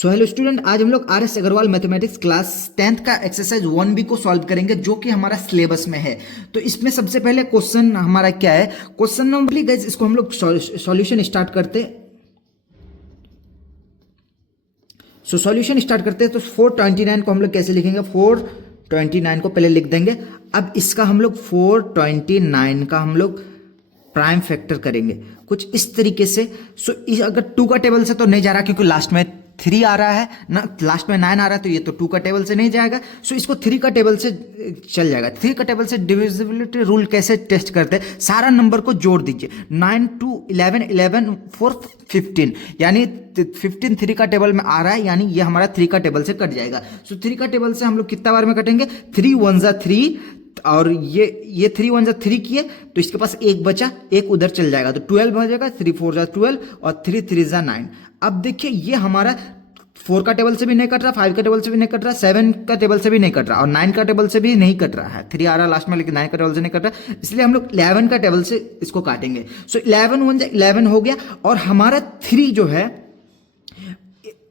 So hello student, आज हम लोग R S Agarwal mathematics class 10th का एक्सरसाइज 1B को सॉल्व करेंगे जो कि हमारा सिलेबस में है। तो इसमें सबसे पहले क्वेश्चन हमारा क्या है, क्वेश्चन नंबर गाइस, इसको हम लोग सॉल्यूशन स्टार्ट करते। सो सॉल्यूशन स्टार्ट करते हैं। तो 429 को हम लोग कैसे लिखेंगे, 429 को पहले लिख देंगे। अब इसका हम लोग 429 का हम लोग प्राइम फैक्टर करेंगे कुछ इस तरीके से। सो अगर 2 का टेबल से तो नहीं जा रहा क्योंकि लास्ट में 3 आ रहा है ना, लास्ट में 9 आ रहा है, तो ये तो 2 का टेबल से नहीं जाएगा। सो इसको 3 का टेबल से चल जाएगा। 3 का टेबल से डिविजिबिलिटी रूल कैसे टेस्ट करते हैं, सारा नंबर को जोड़ दीजिए। 9 2 11 11 4 15 यानी 15 3 का टेबल में आ रहा है, यानी ये हमारा 3 का टेबल से कट जाएगा। सो 3 का टेबल से हम लोग कितना बार में कटेंगे, 3 1 जा 3 और ये 3 1 जा 3 किए तो इसके पास एक बचा, एक उधर चल जाएगा तो 12 हो जाएगा। 3 4 जा 12 और 3 3 जा 9। अब देखिए ये हमारा 4 का टेबल से भी नहीं कट रहा, 5 का टेबल से भी नहीं कट रहा, 7 का टेबल से भी नहीं कट रहा और 9 का टेबल से भी नहीं कट रहा है। 3 आ रहा लास्ट में लेकिन 9 का टेबल से नहीं कट रहा, इसलिए हम लोग 11 का टेबल से इसको काटेंगे। सो 11 1 जा 11 हो गया और हमारा 3 जो है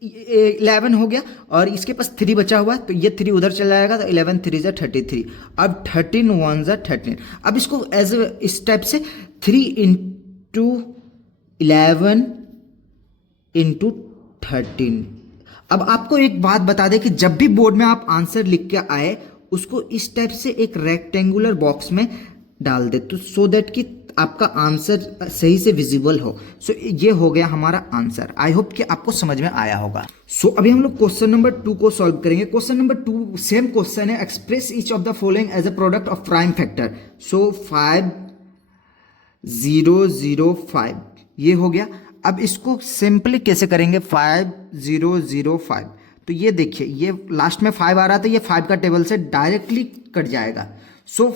11 हो गया और इसके पास 3 बचा हुआ है तो ये 3 उधर चला जाएगा तो 11 3 जा 33। अब 13 1 जा 13। अब इसको एज इस टाइप से 3 इंटू 11 इंटू 13। अब आपको एक बात बता दें कि जब भी बोर्ड में आप आंसर लिख के आए उसको इस टाइप से एक रेक्टेंगुलर बॉक्स में डाल दे तो सो दैट कि आपका आंसर सही से विजिबल हो। सो ये हो गया हमारा आंसर। आई होप कि आपको समझ में आया होगा। सो अभी हम लोग क्वेश्चन नंबर 2 को सॉल्व करेंगे। क्वेश्चन नंबर 2 सेम क्वेश्चन है, express each of the following as a product of prime factor. So 5 0 0 5 ये हो गया। अब इसको सिंपली कैसे करेंगे, 5 0 0 5। तो ये देखिए ये लास्ट में 5 आ रहा था, ये 5 का टेबल से डायरेक्टली कट जाएगा। सो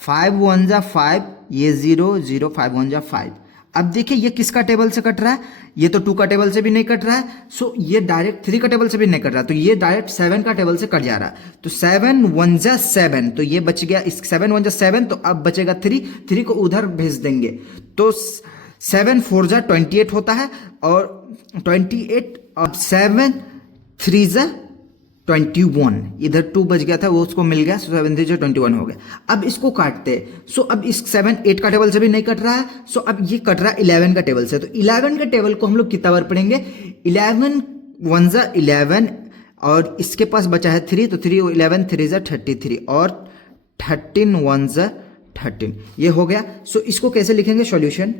5 1 जा 5, ये 0 0 5 1 जा 5। अब देखिए ये किसका टेबल से कट रहा है, ये तो 2 का टेबल से भी नहीं कट रहा है। सो ये डायरेक्ट 3 का टेबल से भी नहीं कट रहा, तो ये डायरेक्ट 7 का टेबल से कट जा रहा है। तो 7 1 जा 7, तो ये बच गया, इस 7 1 जा 7, तो अब बचेगा 3 को उधर भेज देंगे तो 7 4 जा 28 होता है और 28। अब 7 3 जा 21, इधर 2 बच गया था वो उसको मिल गया, 7 3 जा 21 हो गया। अब इसको काटते हैं। सो अब इस 7 8 का टेबल से भी नहीं कट रहा है, सो अब ये कट रहा है 11 का टेबल से। तो 11 का टेबल को हम लोग कितना बार पढ़ेंगे, 11 1 जा 11 और इसके पास बचा है 3, तो 3 11 3 जा 33 और 13 1 जा 13 ये हो गया। सो इसको कैसे लिखेंगे, solution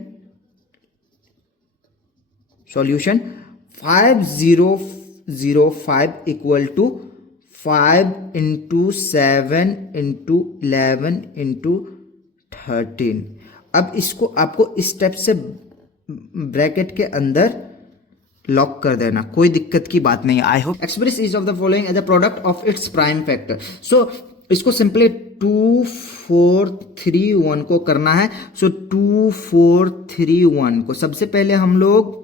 5 0 0 5 equal to 5 into 7 into 11 into 13। अब इसको आपको इस स्टेप से ब्रैकेट के अंदर लॉक कर देना, कोई दिक्कत की बात नहीं। I hope express each of the following as a product of its prime factor. So इसको सिंपली 2 4 3 1 को करना है। सो 2 4 3 1 को सबसे पहले हम लोग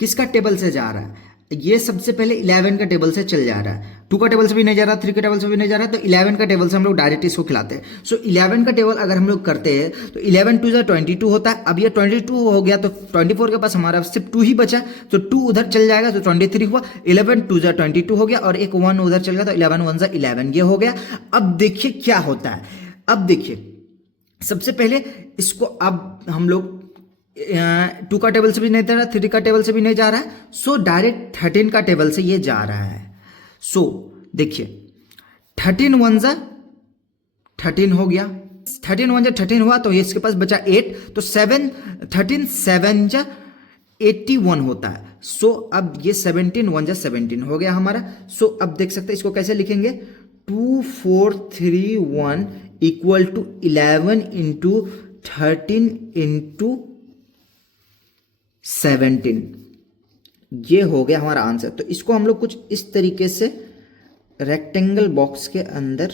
किसका टेबल से जा रहा है, ये सबसे पहले 11 का टेबल से चल जा रहा है। 2 का टेबल से भी नहीं जा रहा, 3 का टेबल से भी नहीं जा रहा, तो 11 का टेबल से हम लोग डायरेक्ट इसको खिलाते हैं। सो 11 का टेबल अगर हम लोग करते हैं तो 11 2 जा 22 होता है। अब ये 22 हो गया तो 24 के पास हमारा सिर्फ 2 ही बचा, तो 2 उधर चल जाएगा तो 23 हुआ। 11 2 जा 22 हो गया और एक 1 उधर चल गया तो 11 1 जा 11 ये हो गया। अब देखिए क्या होता है, अब देखिए सबसे पहले इसको अब हम लोग 2 का टेबल से भी नहीं जा रहा, 3 का टेबल से भी नहीं जा रहा है, सो डायरेक्ट 13 का टेबल से ये जा रहा है। सो देखिए 13 1 जा 13 हो गया, 13 1 जा 13 हुआ तो इसके पास बचा 8, तो 7 13 7 जा 81 होता है। सो अब ये 17 1 जा 17 हो गया हमारा। सो अब देख सकते हैं इसको कैसे लिखेंगे, 2 4 3 1 इक्वल टू 11 इंटू 13 इंटू 17 ये हो गया हमारा आंसर। तो इसको हम लोग कुछ इस तरीके से रेक्टेंगल बॉक्स के अंदर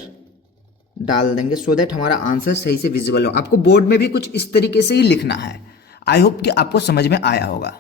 डाल देंगे सो दैट हमारा आंसर सही से विजिबल हो। आपको बोर्ड में भी कुछ इस तरीके से ही लिखना है। आई होप कि आपको समझ में आया होगा।